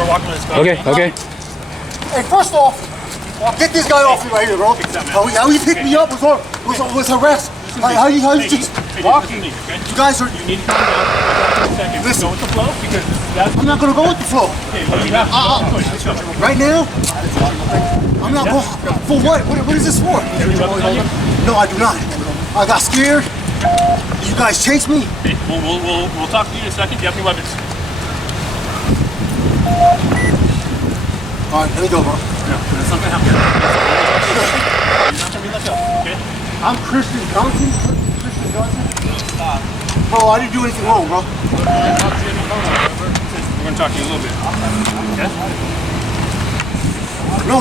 Okay, okay. Hey, first off, get this guy off me right here, bro. How he picked me up was harassed. How you just walking? You guys are. You need to calm down. Second. Listen. Go with the flow because that's. I'm not gonna go with the flow. Okay, well, you have to right now, I'm not going. For what? What is this for? No, I do not. I got scared. You guys chased me. Okay, we'll talk to you in a second. Do you have any weapons? All right, let me go, bro. No, that's not gonna happen. You're not gonna be let go, okay? I'm Christian Johnson. Christian Johnson. Bro, I didn't do anything wrong, bro. We're gonna talk to you a little bit. Okay? No.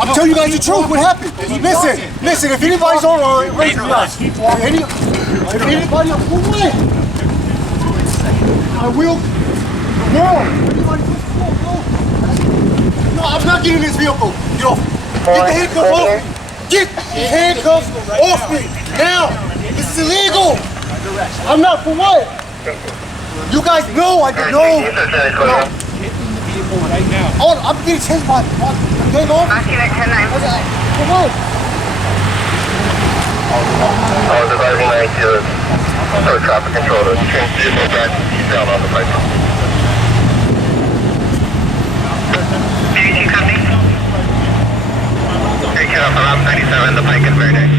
I'm telling you guys the truth. What happened? Listen. If anybody's on, raise your glass. If anybody else, go away. I will. No, I'm not getting in this vehicle. Get off. Get the handcuffs off me. Get the handcuffs off me now. This is illegal. I'm not for what? You guys know I didn't know. Right now. Oh, I'm getting chased by gang off. I'll keep it 10-9. For what? All dividing line to traffic controllers. Change vehicle back eastbound on the bike. Did you copy? Take care of Route 97, the bike is very nice.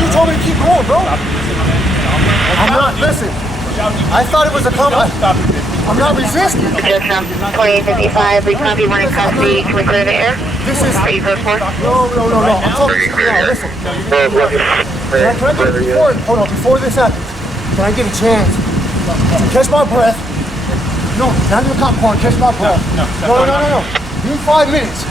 You told me to keep going, bro. I'm not, listen. I thought it was a comment. I'm not resisting. Suggestion 2855, we copy, one in custody. Can we clear the air? This is. Are you good for? No. I'm talking to you now. Listen. Before this happens, can I get a chance to catch my breath? No, not in the cop car, catch my breath. No. Give me 5 minutes.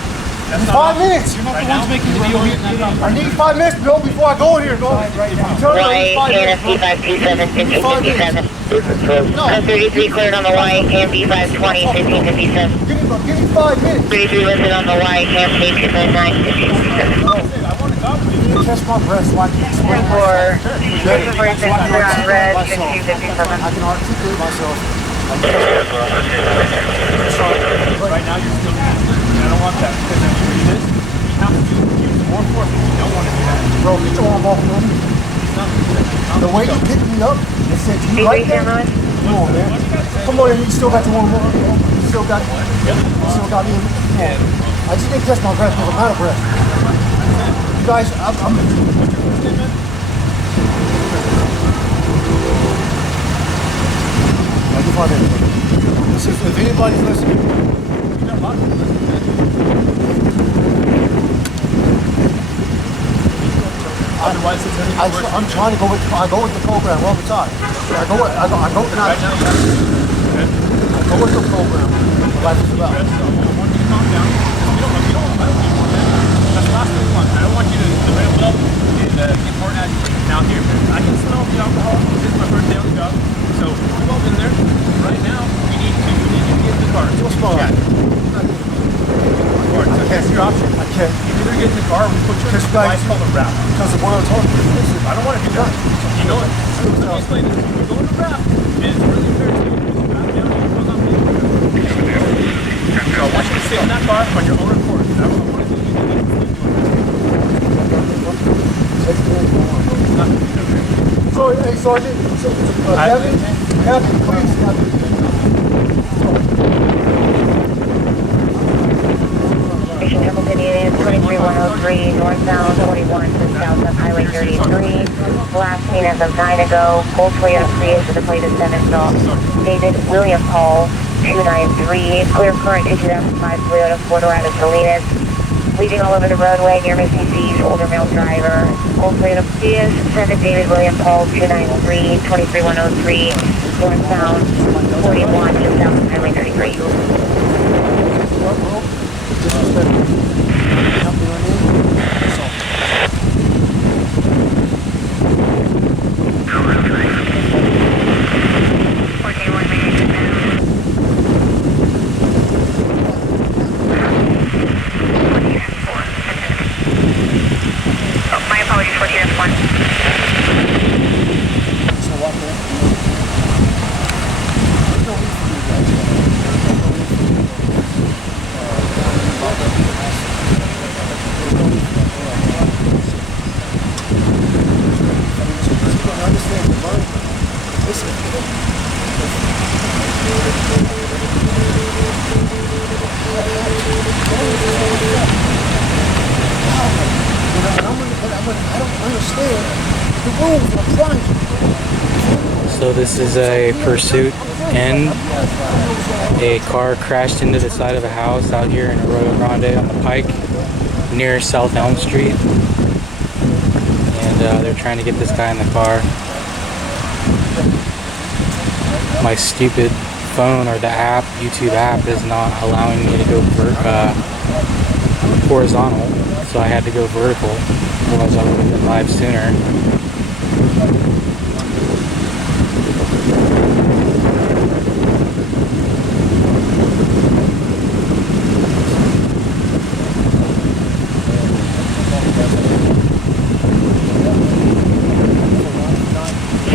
Give me 5 minutes. You're not the ones making the deal here. I need 5 minutes, Bill, before I go in here, bro. YANFB 527, 1557. Code 33 cleared on the Y, AMB 520, 1557. Give me 5 minutes. 33 listed on the Y, AMB 299, 1557. Catch my breath so I can explain For instance, clear on red, 1557. I can articulate myself. Right now you're still doing this. I don't want that because if you do this, you have to use more force. You don't want to do that. Bro, get your arm off me. The way you picked me up, it said you right there. Come on, man. Come on, you still got your arm off me. You still got me. Come on. I just didn't catch my breath because I'm out of breath. You guys, I'm if anybody's listening, I'm trying to go with the program all the time. I go with the program. Life is about. I want you to calm down. That's the last thing we want. I don't want you to ramp up and get more agitated. Now here, I can smell the alcohol. This is my first day on the job. So we've all been there. Right now, we need to get in the car. What's going on? So that's your option. I can't. You either get in the car or we put you in Because the guys, device called a wrap. Because of what I'm talking about. Listen, I don't want to do that. You know it. Let me explain this. You go in the wrap, and it's really embarrassing. You wrap down and it goes on me. So I want you to sit in that car on your own accord. I want to do So, hey, Sergeant, Captain, please, Captain. Station Hamilton Union 23103, northbound 41 to south of Highway 33. Last seen as of 9 ago. Full Toyota Prius with a plate of 7 stop. David William Paul 293. Clear current 2005 Toyota 4-door out of Salinas. Leaving all over the roadway near Missy C's older male driver. Full Toyota Prius 7 David William Paul 293 23103 northbound 41 to south of Highway 33. Hey, So this is a pursuit in. A car crashed into the side of a house out here in Arroyo Grande on the Pike near South Elm Street. And they're trying to get this guy in the car. My stupid phone or the app, YouTube app, is not allowing me to go horizontal. So I had to go vertical. Otherwise I would have been live sooner.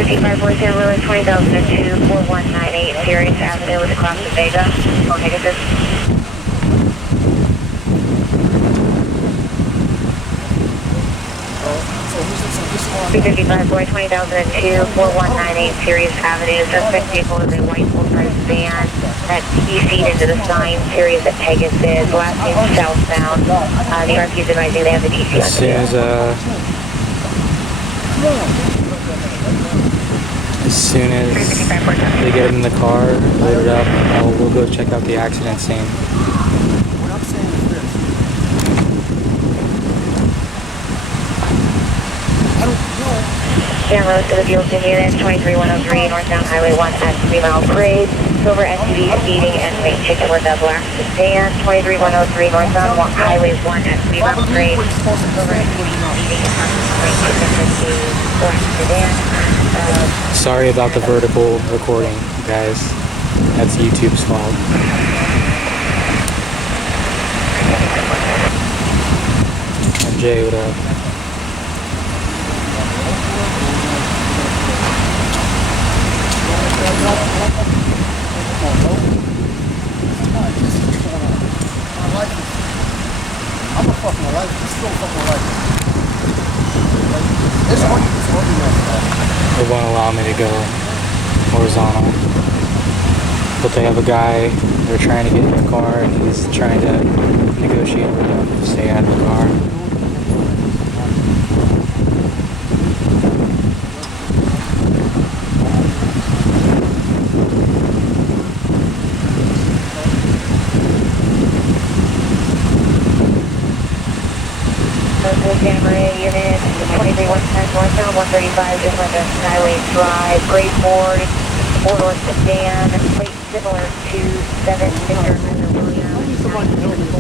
5547 Willis 2002 4198 Sirius Avenue with across the Vega. Oh, negative. B55 boy 2002 4198 Sirius Avenue. Suspect vehicle is a white full-size van that TC'd into the sign. Sirius at Pegasus. Last name southbound. The RP is advising they have the DC on. As soon as they get him in the car, load it up, we'll go check out the accident scene. What I'm saying is this. I don't know. San Rose to the Buellton units, 23103 northbound Highway 1 at 3 Mile Grade. Silver SUV speeding and main ticket with a black sedan. 23103 northbound Highway 1 at 3 Mile Grade. Silver SUV speeding and main ticket with a black sedan. Sorry about the vertical recording, guys. That's YouTube's fault. Jay, what up? I'm a fucking alive. This is still fucking alive. It's hard. They won't allow me to go horizontal. But they have a guy, they're trying to get in the car, and he's trying to negotiate with them to stay out of the car. Camera unit 23 northbound 135 just like a Skyway Drive, grade board, 4-door sedan, plate similar to 7 Victor Williams, 964,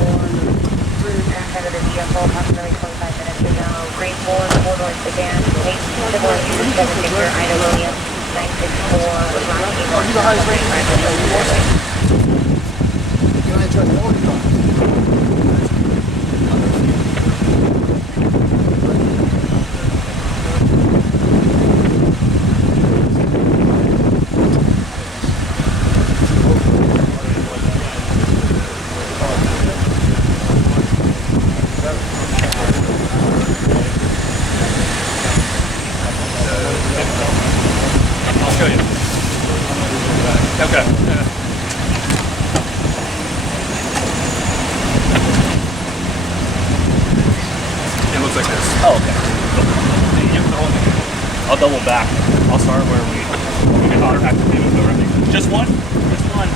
outside of the vehicle approximately 25 minutes ago, grade board, 4-door sedan, plate similar to 7 Victor Ida Williams, 964, Rocky North, 25 I'll double back. I'll start where we get automatic to do everything. Just one? Just one.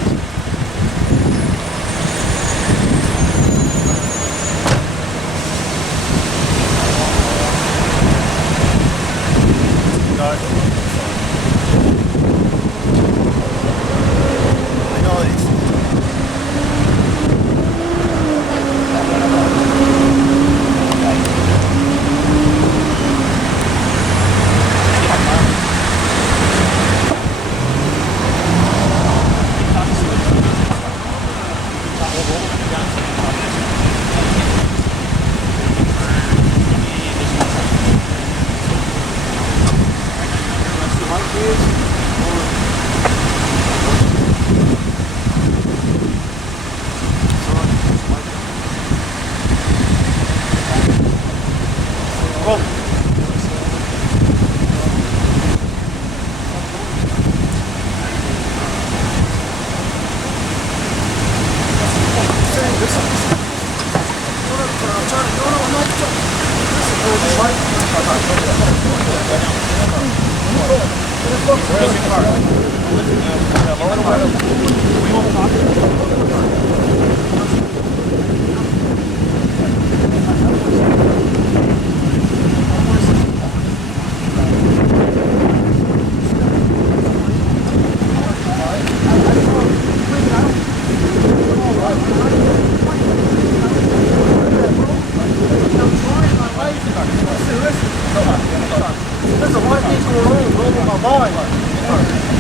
There's a lot of things going on in my mind.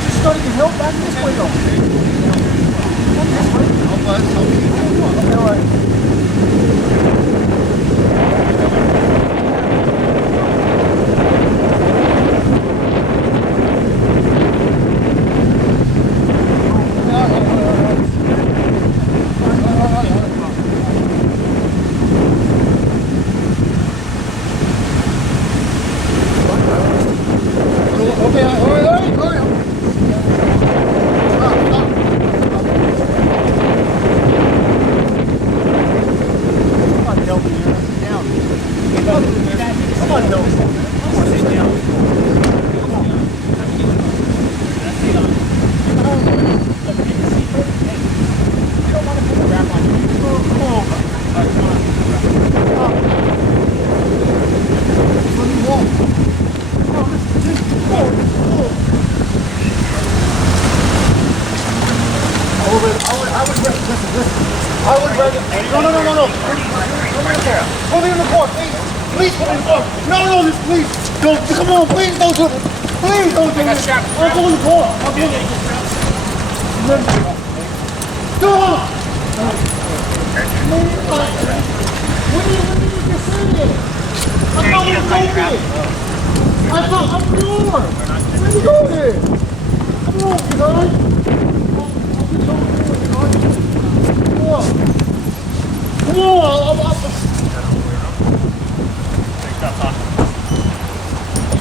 Just started to help back this way though. This way.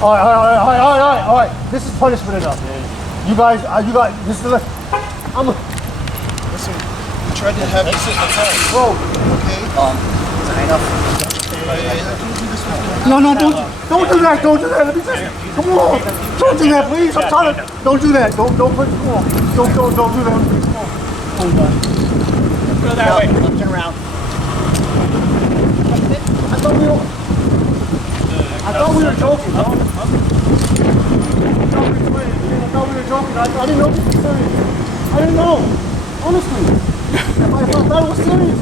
Okay, all right. All right. This is punishment enough. You guys, this is the. Listen, we tried to have you sit in the car. Bro, Okay. enough. No, don't do that. Don't do that. Let me just, come on. Don't do that, please. I'm trying to. Don't do that. Don't put. Come on. Don't do that. Come on. Go that way. Turn around. I thought we were joking. I didn't know this was serious. I didn't know. Honestly. If I thought it was serious,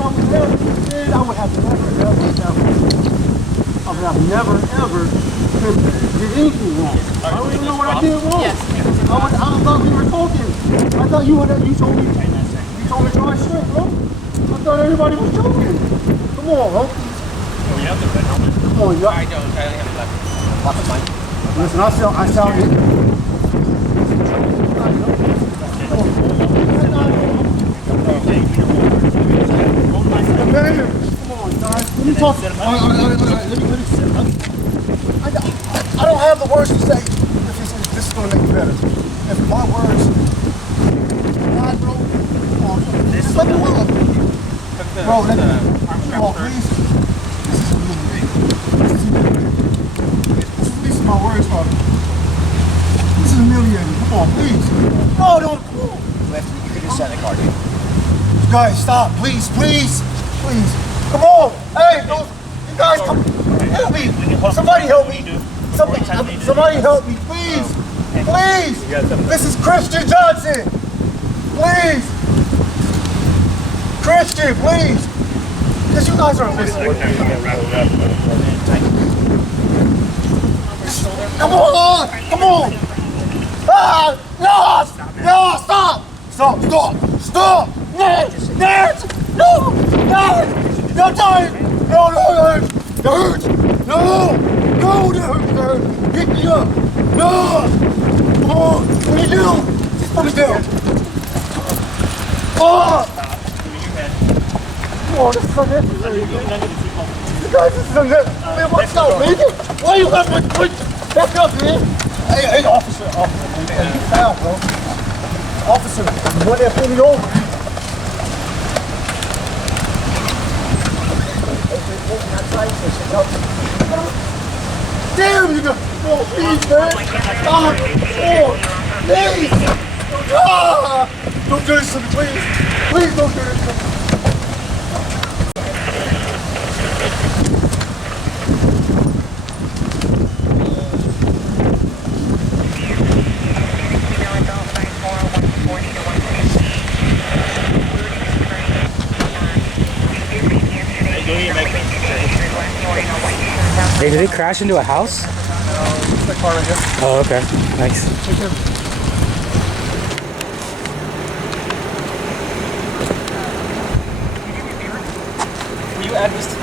I would have never, ever did anything wrong. I don't even know what I did wrong. I thought we were talking. I thought you told me drive straight, bro. I thought everybody was joking. Come on, bro. You have the helmet. Come on, you. I don't. I only have the left. Lots of fun. Listen, I sound it. Come on, guys. Let me talk. Let me sit. I don't have the words to say if this is going to make it better. If my words, God, bro, just let me walk. Bro, let me walk, please. This is my words, bro. This is humiliating. Come on, please. No, don't. Lefty, you can just send the car, dude. Guys, stop, please. Come on. Hey, you guys, come. Help me. Somebody help me. Somebody help me, please. Please. This is Christian Johnson. Please. Christian, please. Because you guys aren't listening. Come on. No, stop. Nance. No, time. No, that hurts. Pick me up. No. Come on. What are you doing? Just put me down. Oh. Come on, this is unnecessary. You guys, this is unnecessary. Man, what's up, man? Why you got my foot? Back up, man. Hey, officer. Hey, you foul, bro. Officer, the one that pulled me over. Damn, you got. Oh, please, man. Stop. Oh. Please! Ah! Don't do this to me, please! Please don't do this to me! Hey, did it crash into a house? It's the car right here. Oh, okay. Nice. Take care. Will you add this to